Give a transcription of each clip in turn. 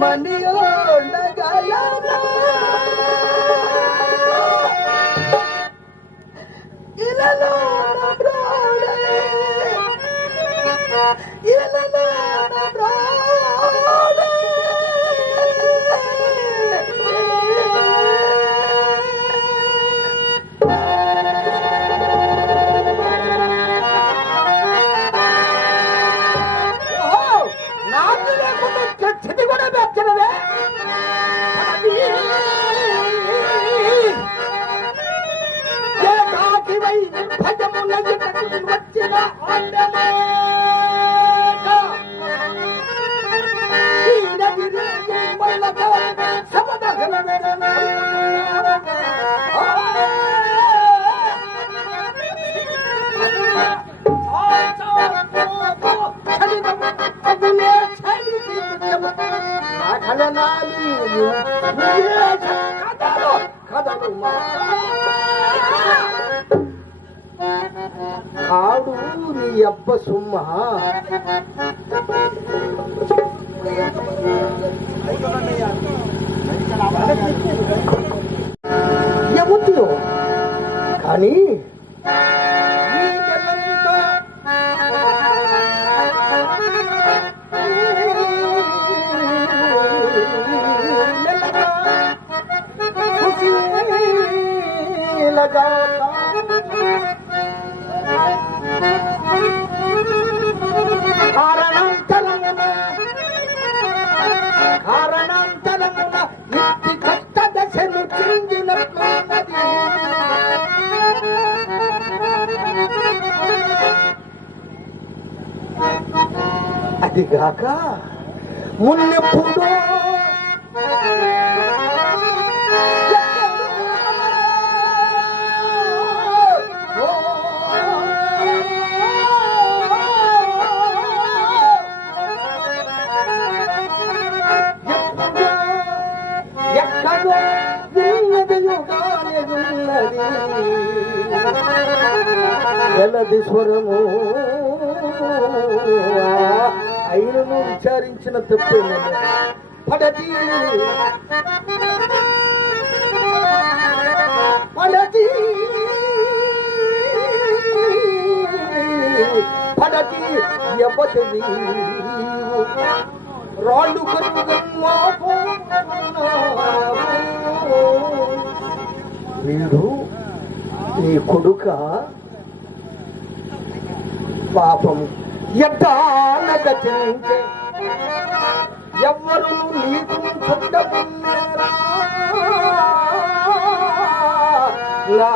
ಮನೆಯೊಳಗಲ ಇರಲೋಣ 别理他，今年的天气我老天，什么大风没得？啊啊啊！啊，丈夫不听你的，不听你的，听你的，那看来男的女的，你也是看大了，看大了嘛。అబ్బ సుమ్మ. ఎవరు కానీ ఈ అదిగాక మున్నెప్పుడు ఎక్కడో ఉన్నది యుగానే ఉన్నది వెలది స్వరము ఆయనను విచారించిన తప్పు పడతి. పడతి. పడతి. ఎవది నీవు రాళ్ళు వీడు నీ కొడుక. పాపం ఎట్టానక చెంచే ఎవ్వరు నీకు చుట్టకున్నారా నా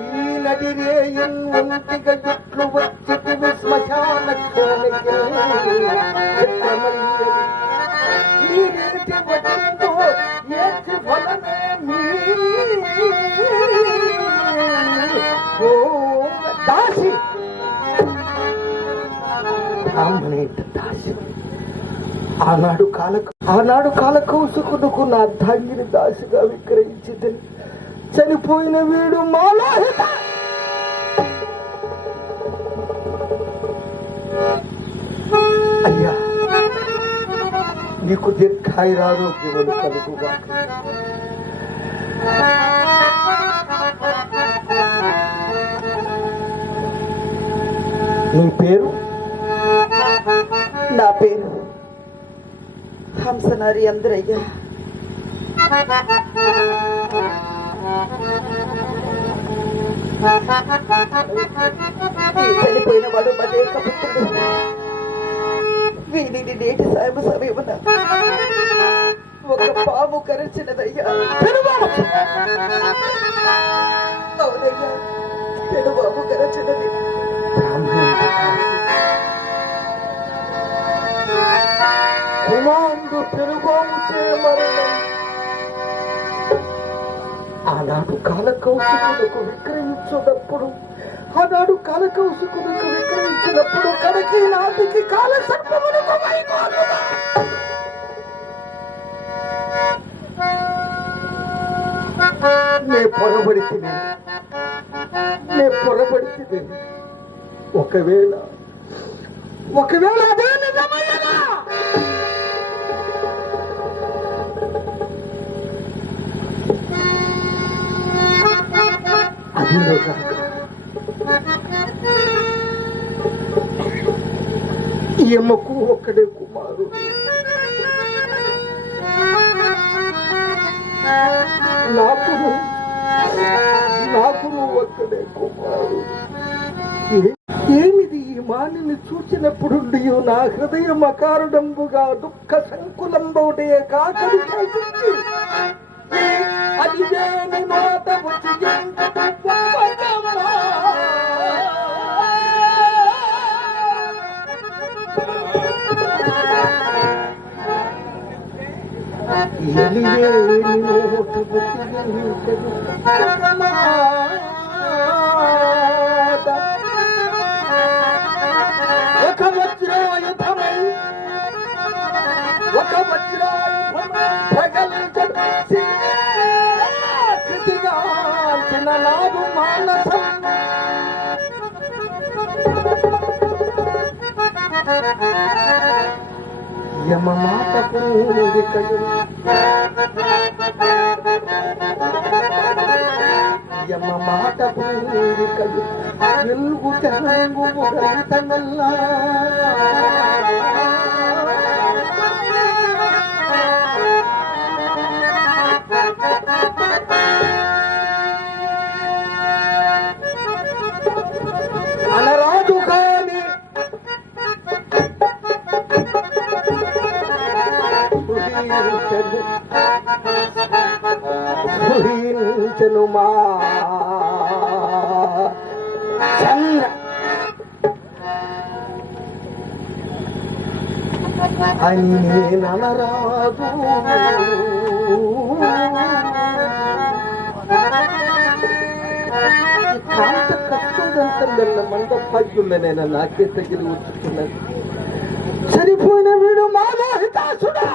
ఈ నది రేయింటిక జుట్లు వచ్చి శ్మశాన మీరేంటి ఆనాడు కాలకు ఆనాడు కాలకౌసుకునకు నా ధాన్యని దాసిగా విక్రయించింది చనిపోయిన వీడు మాలోహిత! అయ్యా నీకు దీర్ఘాయురారోగ్యములు కలుగుగా నీ పేరు? నా పేరు హంసనారి అందరయ్య. ఈ చనిపోయిన వాడు మదేక పుత్రుడు. వీడిని నేటి సాయమ సమయమున ఒక పాము కరచినదయ్యా. అవునయ్యా కరచినది. కుమారుడు పెరుగోము చేయమరణం ఆనాడు కాలకౌశికులకు విక్రయించున్నప్పుడు ఆనాడు కాలకౌశికులకు విక్రయించినప్పుడు కడకి నాటికి కాల సర్పములకు నే పొరబడితే నే పొరబడితే ఒకవేళ ఒకవేళ అదిలో కనుక ఒక్కడే కుమారు నాకు నాకు ఒక్కడే కుమారు ఏమిది ఈ మానిని చూసినప్పుడు నా హృదయం అకారుడంబుగా దుఃఖ సంకులంబౌటే కాకడి కలిసి అది ఒక వజ్రాయుధమై ఒక వజ్రాయుధమై ప్రగల్చి కృతిగా నాడు మానసం యమ మాట పూరికలు యమ మాట పూరికలు ఎల్గు తెలంగు Thank you. ఊహించను మా. చంద్ర. అని నేననరాదు ఈ కాంత కట్టుదంతందన్న మంద భాగ్యులనైనా నాకే తగిలి వచ్చుకున్నది సరిపోయిన వీడు మాలోహితాసుడా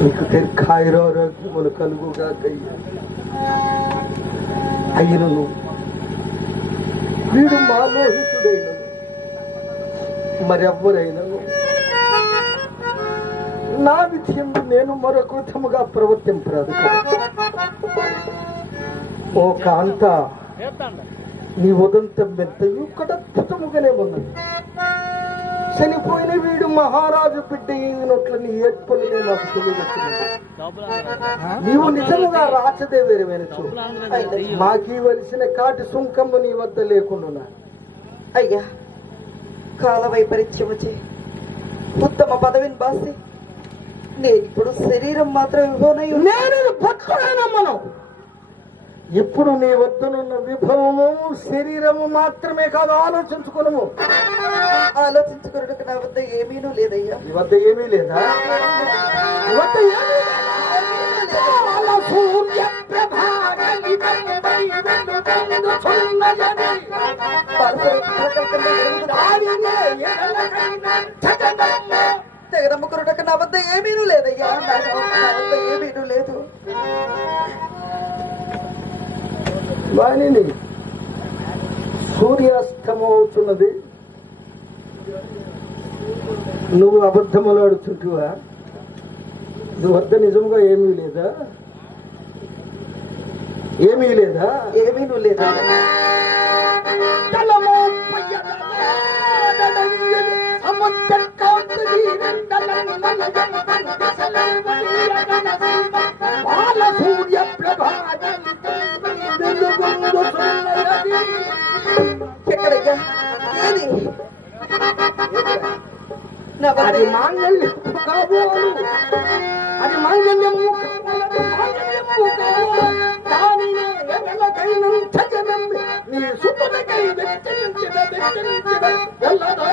నీకు దీర్ఘాయురోగ్యములు కలుగుగా కయ్యా అయినను వీడు మాలోహితుడైనను. మరెవ్వరైనను? నా విషయం నేను మరొక విధముగా ప్రవర్తింపరాదు కదా. ఓ కాంత నీ ఉదంతం మెత్తయు అద్భుతముగానే ఉన్నది. చనిపోయిన వీడు మహారాజు బిడ్డ అయినట్లు నీ ఏర్పల్లి నాకు తెలియవచ్చింది నీవు నిజముగా రాచదేవేరమైన చూ మాకీ వలసిన కాటి సుంకమ్మ నీ వద్ద లేకుండా అయ్యా కాల వైపరీత్యము చే ఉత్తమ పదవిని బాసి నేను ఇప్పుడు శరీరం మాత్రం ఇవ్వనై నేను భక్తుడైనమ్మను ఇప్పుడు నీ వద్దనున్న విభవము శరీరము మాత్రమే కాదు ఆలోచించుకును ఆలోచించుకున్నట్టు నా వద్ద ఏమీనూ లేదయ్యా. నీ వద్ద ఏమీ లేదా? నీ వద్ద ఏమీ నా వద్ద ఏమీనూ లేదయ్యా. నా నా వద్ద ఏమీనూ లేదు. వాణిని సూర్యాస్తమం అవుతున్నది నువ్వు అబద్ధములాడుచుంటువా నువ్వు వద్ద నిజంగా ఏమీ లేదా? ఏమీ లేదా? ఏమీనూ లేదయ్యా తలమో పయ్యలనాడడంగని సముద్ర ఎక్కడయ్యా ఏది? అది మాంగళ్యం కాబోలు. అది మాంగళ్యము మాంగళ్యము కాబోలు. నీ సుతులకై వెచ్చరించిన వెచ్చరించిన వెళ్ళదా?